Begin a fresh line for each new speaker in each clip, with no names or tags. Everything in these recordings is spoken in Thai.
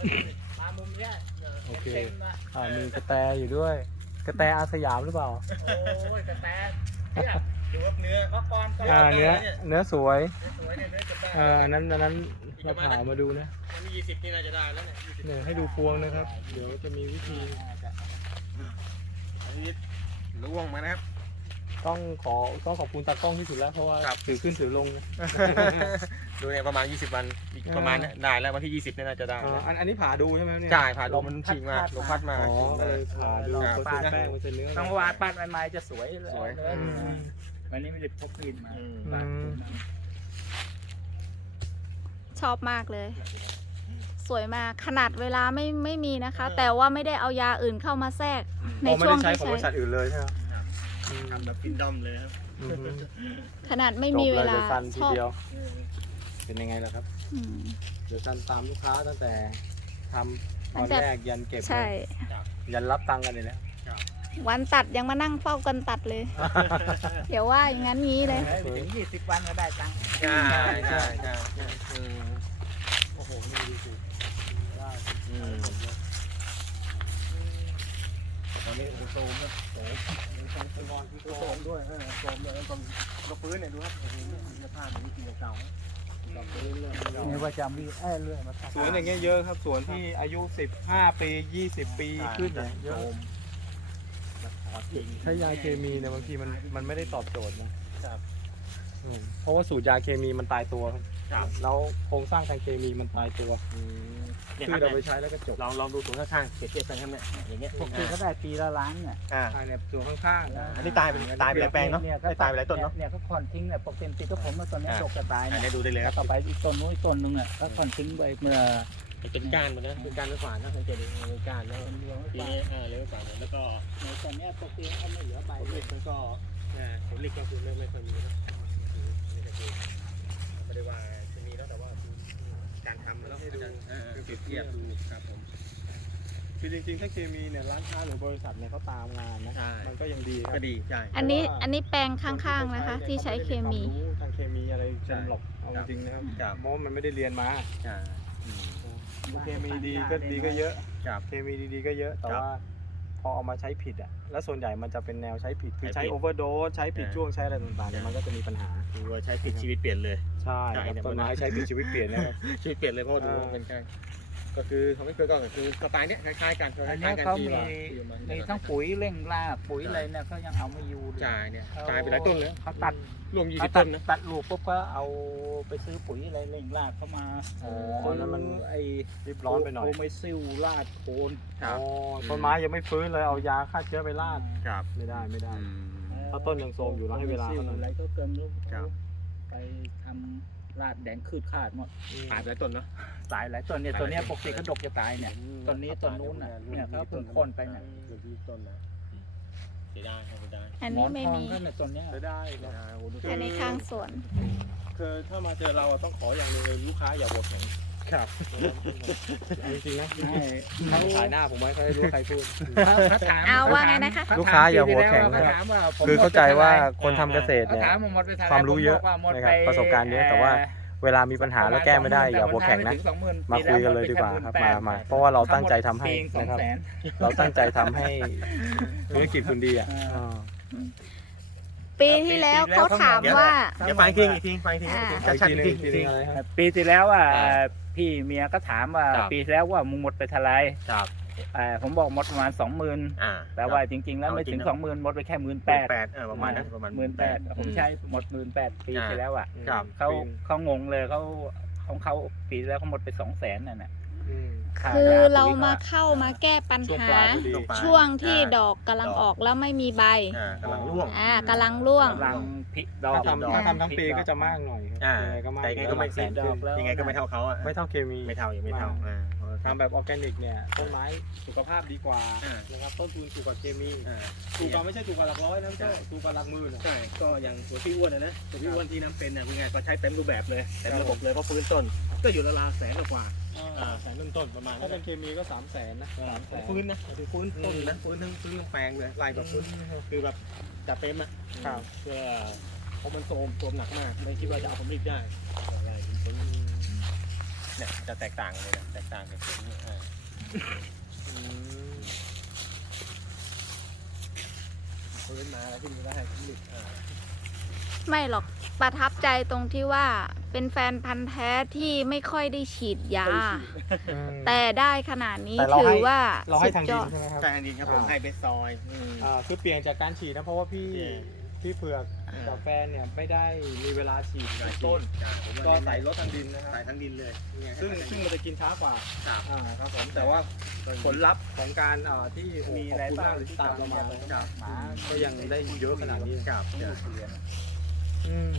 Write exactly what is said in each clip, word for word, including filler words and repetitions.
มามุมเนี้ย
โอเคอ่ามีกระแตอยู่ด้วยกระแตอาสยามหรือเปล่า
โอ้ยกระแตเนี่ย
ดูว่าเนื้อ
เมื่อก่อนก็
อ่าเนื้อเนื้อสวย
สวยเนี่ยเนื้อกระแต
เอออันนั้นอันนั้นเราผ่ามาดูนะ
มันมียี่สิบนี่น่าจะได้แล้วเนี่ยยี่สิบ
เนี่ยให้ดูพวงนะครับ เดี๋ยวจะมีวิธี
อันนี้ล่วงมานะครับ
ต้องขอต้องขอบคุณตากล้องที่สุดแล้วเพราะว่า
ครับ
ถือขึ้นถือลงนะ
ดูเนี่ยประมาณยี่สิบวันอีกประมาณเนี้ยได้แล้ววันที่ยี่สิบเนี่ยน่าจะได้
เออ
แล้ว
อันอันนี้ผ่าดูใช่ไหมเนี่ย
ใช่ผ่าลมมันฉีกมาลมพัดมา
อ๋อเลยผ่าดู
ครับ
เขาเป็นแป้งมันเป็นเนื้อ
ต้องวาดปั้นใหม่ๆจะสวยเลย
สวย
เลย
อืม
วันนี้ไม่ได้พกกลิ่นมา
อืม
อืม
ชอบมากเลย สวยมากขนาดเวลาไม่ไม่มีนะคะ แต่ว่าไม่ได้เอายาอื่นเข้ามาแทรกใน
อ๋อไม่
ช่วง
ได้ใช้
ที่
ของบริษั
ใช้
ทอื่นเลยใช่ไหมอืม
ทำแบบฟินดอมเลยครับ
อืม
ขนาดไม่
จบ
มี
เล
เวย ลา
เดอะซันที
ชอบ
เดียวเป็นยังไงล่ะครับ
อืม
เดอะซันตามลูกค้าตั้งแต่ทำต
ตั้
อน
งแต่
แรกยันเก็บ
ใช่
ยันรับตังค์กันเลยนะ
วันตัดยังมานั่งเฝ้ากันตัดเลย เดี๋ยวว่าอย่างนั้นงี้เลย
ไปถึงยี่สิบวันก็ได้ตังค์
ใช่ใช่ใช่ใช่อืม
โอ้โหนี่ดูสิได้
อืม
ตอนนี้โซมนะโอ้โหนอนคือโซมด้วยเออโซมเลยแล้วก็กระปื้นเนี่ยดูครับโอ้โหเนี่ยคุณภาพมันนี่คือเก่าๆกระปื้นเรื่องเก่า
นี่ว่าจะมีเอ้ยเรื่อยมา
สวนอย่างเงี้ยเยอะครับสวนที่อายุสิบห้าปียี่สิบปีขึ้นเนี่ยเยอะใช้ยาเคมีเนี่ยบางทีมันมันไม่ได้ตอบโจทย์นะครับ อืมเพราะว่าสูตรยาเคมีมันตายตัวครับ
ครับ
แล้วโครงสร้างทางเคมีมันตายตัว
เนี่ย
คื
ครั
อบ เราไป
เนี่ย
ใช้แล้วก็จบ
ลองลองดูสูงข้างๆเปรียบเทียบกันครับเนี่ยอย่างเงี้ย
ปกติเขาได้ปีละล้านเนี่ย
อ่า
อ่าเนี่ยส่วนข้างๆนะ
อันนี้ตายไปตายไปหลายแปลงเนาะไม่ตายไปหลายต้นเนาะ
เนี่ยเขาคอนทิ้งเนี่ยปกติติก็ผมว่าตอนนี้
อ่า
ตกกระตาย
อัน
เนี่
นี้
ย
ดูได้เลยค
แล้
รั
ว
บ
ต่อไปอีกต้นนู้นอีกต้นนึงอ่ะก็คอนทิ้งไปเมื่อ
เป็นก้านหมดนะเป็นก้านไม่ฝานนะสังเกตดูเป็นก้านแล้ว
เป็นเรื่อง
ที
ไป
นี้เออเลี้ยวฝานแล้วก็
ในตอนนี้ปกติเขาไม่เหลือใบ
ผลผลิตมันก็ผลผลิตก็คือไม่ไม่ค่อยมีนะนี่ก็คือไม่ได้ว่าจะมีแล้วแต่ว่าการทำแล้วให้ดูเปรียบเทียบดูครับผม
คือจริงๆถ้าเคมีเนี่ยร้านค้าหรือบริษัทเนี่ยเขาตามงานนะ
ใช่
มันก็ยังดีครับ
ก็ดีใช่
อันนี้อันนี้แปลงข้างๆนะคะ ที่ใช้เคมี
ขาไได้ความรู้ทางเคมีอะไรกันหรอกเอาจริงๆนะครับ
ครับ
เพราะมันไม่ได้เรียนมา
ใช่
เคมีดีก็ดีก็เยอะ
ครับ
เคมีดีๆก็เยอะ แต่
ครับ
ว่าพอเอามาใช้ผิดอ่ะ แล้วส่วนใหญ่มันจะเป็นแนวใช้ผิด คือ
ใช้
ใช้
ผิด
โอเวอร์โดสใช้ผิด
ใช่
ช่วงใช้อะไรต่างๆเนี่ย
ใช่
มันก็จะมีปัญหา
คือว่าใช้ผิดชีวิตเปลี่ยนเลย
ใช่
ใช่
ครับ
เนี่ย
ต้นไม้ใช้ผิดชีวิตเปลี่ยนนะครับ
ชีวิตเปลี่ยนเลยเพราะว่าดู
เออ
เป็นการก็คือเขาไม่เคยก็คือสไตล์เนี้ยคล้ายๆกันค
อัน
ล้า
นี้
ยๆกัน
เขา
ที่
มี
ว่าที่เอามา
มีทั้งปุ๋ยเร่งรากปุ๋ยอะไรเนี่ยเขายังเอาไม่อยู่เลย
ใช่เนี่ยตายไปหลายต้นเลย
เขาตัด
รวมยี่
เขา
สิบ
ตั
ต้
ด
นนะ
ตัดลูกปุ๊บก็เอาไปซื้อปุ๋ยอะไรเร่งรากเข้ามา
อ๋อแล้วมัน
ไอ้
รีบร้อนไปหน่อย
โไม่ซิลลาดโคน
ครับ
อ๋อต้นไม้ยังไม่ฟื้นเลยเอายาฆ่าเชื้อไปราด
ครับ
ไม่ได้ไม่ได้
อืม
ถ้าต้นยังโทรมอยู่แล้วให้เวลาเขาหน่อย
อะไรก็เกินลูก
ครับ
ไปทำลาดแดงคืดขาดหมด
ตายไปหลายต้นเนาะ
ตายหลายต้นเนี่ย
ตาย
ตัวเนี้ย
หลายต้
ป
น
กติเขาดกจะตายเนี่ยต้นนี้ต้นนู้นน่ะเนี่ยเขาเพิ่งโค่นไปเนี่ย
เกือบยี่สิบต้นนะเสียดายครับเสียดาย
อันนี้ไม่มี
หอนทองก็เนี่ยต้นเนี้ย
ไม่ได้
เสีย
นะ
ดายโอ้ดู
อันนี้ข้างสวน
คือถ้ามาเจอเราต้องขออย่างหนึงเลยลูกค้าอย่าหัวแข็ง
ครับ
จริงๆนะ
ใช่
เขาขายหน้าผมไว้เขาได้รู้ใครพูด
เขาถาม
เอาว่าไงนะคะ
เขถม
ลูกค้าอย่าหัวแข็ง
ปี
นะ
ที่ล้วเขาถามว่าผม
คือเข้าใจว่าคนทำเกษตร
เขา
เนี่ย
ถามผมหมดไปเท่ไห
ความรู้เยอะ
ผบกว่าหมด
นะครับ
ไ
ประสบการณ์เยอะแต่ว่า เวลามีปัญหาแล้วแก้ไม่ได้อย่าหัวแข็งนะ มาคุยกันเลยดีกว่าครับมามาเพราะว่าเราตั้งใจทำให้นะครับ เราตั้งใจทำให้ธุรกิจคุณดีอ่ะ
อ่า
ปีที่แล้วเขาถามว่า
เดี๋ยวฟังอีกทีอีกทีฟังอีกที
อ่า
ชัดชัดๆอีกที
อีกทีหนึ่งอะไรครับ
ปีที่แล้วอ่ะ
อ่า
พี่เมียก็ถามว่า
ครับ
ปีที่แล้วว่ามึงหมดไปเท่าไหร
ครับ
อ่าผมบอกหมดประมาณสองหมื่น
อ่า
แต่ว่าจริง ๆ แล้วไม่ถึง
เอาจริงนะ
สองหมื่นหมดไปแค่หมื่น
แป
แป
ด
ด
แปดเออประมาณนั้นประมาณ
หมื่นแปดผมใช้หมดหมื่นแปดปี
อ่า
ที่แล้วอ่ะ
ครับ
เขาเขางงเลยเขาของเขาปีที่แล้วเขาหมดไปสองแสนนั่นแหละ
อืม
คือเรามาเข้ามาแก้ปัญ
ช่วง
หา
ปลายพอดี
ช่วงที่ดอกกำลังออกแล้วไม่มีใบ
อ่ากำลังร่วง
อ่ากำลังร่วง
กำลังพลิกดอ
ถ้าก ทำถ้าทำทั้งปี
พลิดอ
ก็จะมากหน่อยครับ
อ่า
ยังไงก็มาก
แต่ยังไงก็ไม่
แสน
ดอกแล้ว
ยังไงก็ไม่เท่าเขาอ่ะ
ไม่เท่าเคมี
ไม่เท่ายังไม่เท่าอ่า
ทำแบบออร์แกนิกเนี่ยต้นไม้สุขภาพดีกว่า
อ่า
นะครับต้นทุนถูกกว่าเคมี
อ่า
ถูกกว่าไม่ใช่ถูกกว่าหลักร้อยนะเจ้าถูกกว่าหลักหมื่นอะ
ใช่ก็อย่างสวนพี่อ้วนนะนะสวนพี่อ้วนที่น้ำเป็นเนี่ยเป็นไงก็ใช้เต็มรูปแบบเลยเต็มระบบเลยเพราะฟื้นต้น ก็อยู่ราวๆแสนกว่าอ่าแสนต้นๆประมาณ
ถ้า
นั้น
เป็นเคมีก็สามแสนนะสามแสน
ฟื้นนะคือฟื้นต้นนะฟื้นทั้งฟื้นทั้งแปลงเลยลายแบบฟื้นคือแบบจัดเต็มอ่ะ
ครับ
เพื่อเพราะมันโทรมโทรมหนักมากไม่คิดว่าจะเอาผลผลิตได้อะไรเป็นฟื้นเนี่ยจะแตกต่างกันเลยนะแตกต่างกันตรงนี้อ่าฟื้นมาแล้วที่นี่ได้ผลผลิตอ่า
ไม่หรอกประทับใจตรงที่ว่าเป็นแฟนพันธ์แท้ที่ไม่ค่อยได้ฉีดยา
อืม
แต่ได้ขนาดนี้
แต่เรา
ถื
ให้
อว่า
เราให้
สุด
ทาง
ย
ดิ
อน ด
ใช่ไหมครับ
ใช่อันนี้ครับผม
อ่า
ให้เบสซอยอืม
อ่าคือเปลี่ยนจากการฉีดนะเพราะว่าพี่
เปลี่ยน
พี่เผือก
อ่า
กับแฟนเนี่ยไม่ได้มีเวลาฉีด
ใส่
ต้
ต้
น
น
ก็ใส่รถทางดินนะครับ
ใส่ทั้งดินเลยเนี่ย
ซึ่งซึ่งมันจะกินช้ากว่า
ครับ
อ่าครับผมแต่ว่าผลลัพธ์ของการอ่าที่โอ้
มี
ข
อะ
อบ
ไร
คุณ
บ้าง
มากเลยที่ตามเรามา
ครับ
หมา
ก็ยังได้เยอะขนาดนี้
ครับ
ลู
ใช่
กเรียน
อืม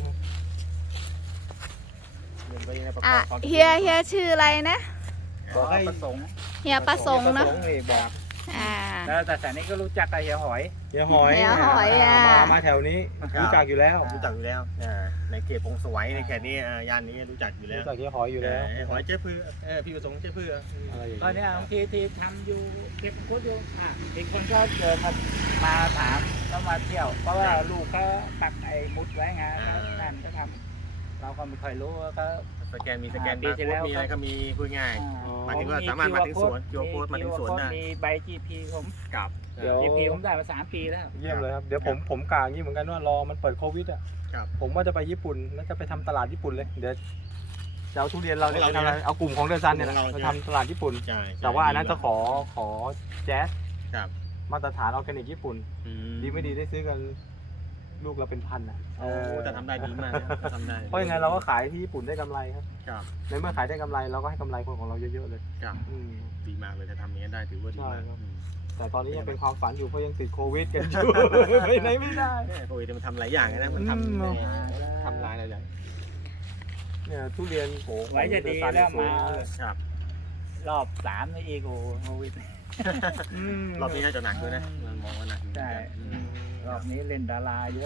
เงินก็ยังได้ประก
อ่ะ
อบความ
เฮียเฮียชื่ออะไรนะ
บอกให้ประสงค์
เฮียประสงค์เนอะ
ประสงค์นี่บอก
อ่า
แล้วแต่แถวนี้ก็รู้จักกับเฮียหอย
เฮียหอย
เฮียหอยอ่ะ
มามาแถวนี้รู้จักอยู่แล้ว
รู้จักอยู่แล้วอ่าในเขตพงสวัยในเขตนี้อ่าย่านนี้รู้จักอยู่แล้ว
รู้จักเฮียหอยอยู่แล้ว
เออหอยเจ๊พือเออพี่ประสงค์เจ๊พืออืม
อะไรอย่าง
ตอน
เงี้
เนี้
ย
ยบางทีที่ทำอยู่เก็บคุดอยู่อ่ะอีกคนก็เดินมามาถามแล้วมาเที่ยว เพราะว่าลูกเขาปักไอ้มุดไว้ไงนั่นก็ทำเราก็ไม่ค่อยรู้ว่าเขา
สแกนมีสแกน
ปี
บาร์
ที่
โค้
แล้
ด
ว
มีอะไรก็มีพูดง่าย
อ่
หมายถึงว่าสามารถมาถึงสวน คิว อาร์ โค้ดมาถึงสวนได้
มีใบ จี พี ผม
กับ
เดี๋ยว
จี พี ผมได้มาสามปีแล้ว
เยี่ยมเลยครับเดี๋ยวผมผมกลางยี่เหมือนกันว่ารอมันเปิดโควิดอ่ะ
ครับ
ผมว่าจะไปญี่ปุ่นแล้วจะไปทำตลาดญี่ปุ่นเลยเดี๋ยวจะเอาทุเรียนเราเนี่ย
ของ
ไป
เรา
ทำอะไร
เนี่ย
เอากลุ่มของเดอนซันเนี่ยแหละ
ของเรา
ไป
ใช่ไหม
ทำตลาดญี่ปุ่น
ใช่
แต่ว่าอันนั้นจะขอขอแจ๊ส
ครับ
มาตรฐานออร์แกนิกญี่ปุ่น
อื
ดีไม่ดีได้ซื้อกันลูกเราเป็นพันอ่ะ
โอ้แต่ทำได้ดีมากนะทำได้
เพราะยังไงเราก็ขายที่ญี่ปุ่นได้กำไรครับ
ครับ
ในเมื่อขายได้กำไรเราก็ให้กำไรคนของเราเยอะๆเลย
ครับ
อืม
ดีมากเลยจะทำอย่างนี้ได้ถือว่าดีมาก
ใช่ครับ
อืม
แต่ตอนนี้ยังเป็นความฝันอยู่เพราะยังติดโควิดกันอยู่ ไปไหนไม่ได้
เนี่ยโควิดมันทำหลายอย่างนะมันทำ
อืม
เนี่ยทำลายหลายอย่าง
เนี่ยทุเรียนโห
ไว้จะดีแล้วมา
ครับ
รอบสามนี่อีกโอ้โควิด
อืม
รอบนี้น่าจะหนักด้วยนะมันมองว่าหนักอยู่
ใช่
อืม
รอบนี้เล่นดาราเยอะ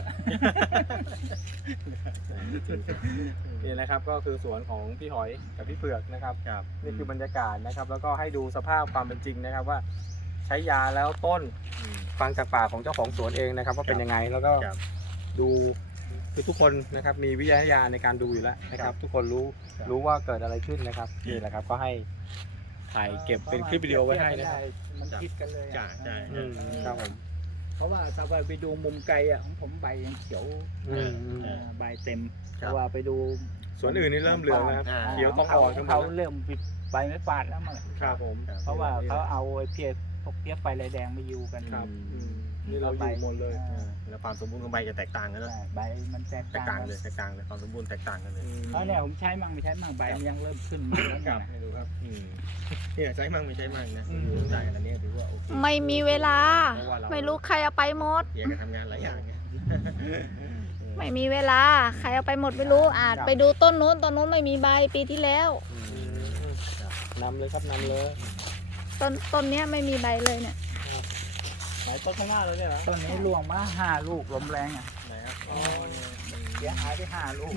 นี่นะครับก็คือสวนของพี่หอยกับพี่เผือกนะครับ
ครับ
นี่คือบรรยากาศนะครับ แล้วก็ให้ดูสภาพความเป็นจริงนะครับว่า ใช้ยาแล้วต้น
อืม
ฟังจากปากของเจ้าของสวนเองนะครับ ว่าเป็นยังไงแล้วก็
ครับ
ดูคือทุกคนนะครับมีวิทยาญาณในการดูอยู่แล้วนะครับ ทุกคนรู้
ครับ
รู้ว่าเกิดอะไรขึ้นนะครับนี่แหละครับก็ให้ถ่ายเก็บเป็นคลิปวิดีโอไว้ให้นะครับ
มันคิดกันเลย
ใช่ใช่
อืมครับผม
เพราะว่าถ้าไปดูมุมไกลอ่ะของผมใบยังเขียว
อืมอืม
อ่าใบเต็ม
ครับ
แต่ว่าไปดู
สวนอื่นนี่เริ่มเหลืองแล้วครับ
อ่า
เขียวต้องอ่อนกันหม
เขา
ดแล้ว
เริ่มปิดใบไม่ปาดแล้วมั้ง
ครับผม
เพราะว่าเขาเอาไอ้เพียพวกเพี้ยไฟลายแดงมาอยู่กัน
ครับ
อืม
อืมนี่เราอยู่หมดเลย
อ่า
แล้วความสมบูรณ์ของใบจะแตกต่างกันนะ
ใช่ใบมันแตก
แตก
ต่า
ต่าง
ง
เลยแตกต่างเลยความสมบูรณ์แตกต่างกันเลย
แล้วเนี่ยผมใช้มั่งไม่ใช้มั่งใบมันยังเริ่มขึ้นมาแล้ว
ครั
เนี่ย
บให้ดูครับอืมเนี่ยใช้มั่งไม่ใช้มั่งนะ
อืม
ใช่อันนี้ถือว่าโอเค
ไม่มีเวลา
เพราะว่าเรา
ไม่รู้ใครเอาไปหมด
เฮียก็ทำงานหลายอย่างไง
ไม่มีเวลา ใครเอาไปหมดไม่รู้อาจไปดูต้นนู้นต้นนู้นไม่มีใบปีที่แล้ว
อืมครับ
นำเลยครับนำเลย
ต้นต้นเนี้ยไม่มีใบเลยเนี่ย
ไหนต้นข้างหน้าเลยเนี่ยนะ
ต้นนี้ล่วงมาห้าลูกลมแรงอ่ะ
ไหนครับอ๋อเนี่ย
เสียหายไปห้าลูก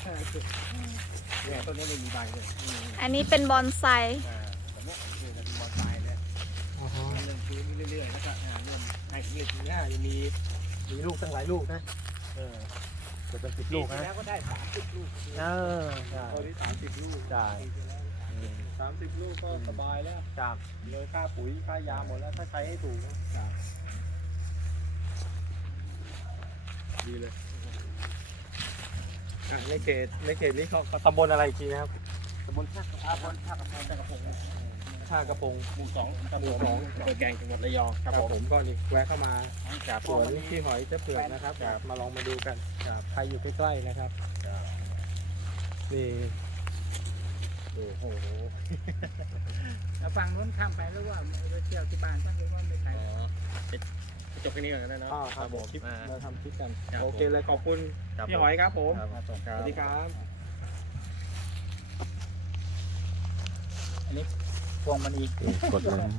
เนี่ยต้นนี้ไม่มีใบเลยอืม
อันนี้เป็นบอนไซ
อ่าแบบเนี้ยนี่ก็เป็นบอลไซเลย
อ๋อฮะ
เริ่มชื้นเรื่อยๆแล้วก็อ่าเริ่มให้เรื่อยๆเนี่ยจะมีมีลูกตั้งหลายลูกนะเออจะเป็นสิบ
ปี
ลูก
ที่
นะ
แล้วก็ได้สามสิบลูก
เออใช่
ตอนนี้สามสิบลูก
ใช่
อืมสามสิบลูกก็สบายแล้วจากเลยค่าปุ๋ยค่ายาหมดแล้วถ้าใช้ให้ถูกครับดีเลยอ่ะในเขตในเขตนี้เขาเขาตำบลอะไรอีกทีนะครับ
ตำบลท่ากระพงท่ากระพงท่ากระพง
ท่ากระพง
หมู่สองครับ
หมู่สอง
อำเภอแกลงจังหวัดระยองครับผม
ผมก็นี่แวะเข้ามา
ครับ
สวนที่หอยเจ๊เผือกนะครับมาลองมาดูกันใครอยู่ใกล้ๆนะครับนี่
โอ้โห
แล้วฝั่งนู้นข้ามไปแล้วว่าไปเที่ยวที่บ้านตั้งหรือว่าไม่ไป
อ๋อไปไปจบแค่นี้ก่อนก็ได้เนอะ
อ่าครับผมคลิป
อ่า
เราทำคลิปกัน
ครับ
โอเคเลยขอบคุณ
ครับ
พี่หอยครับผม
ครับ
สวัสดีครับ
พวงมณี
กดเลย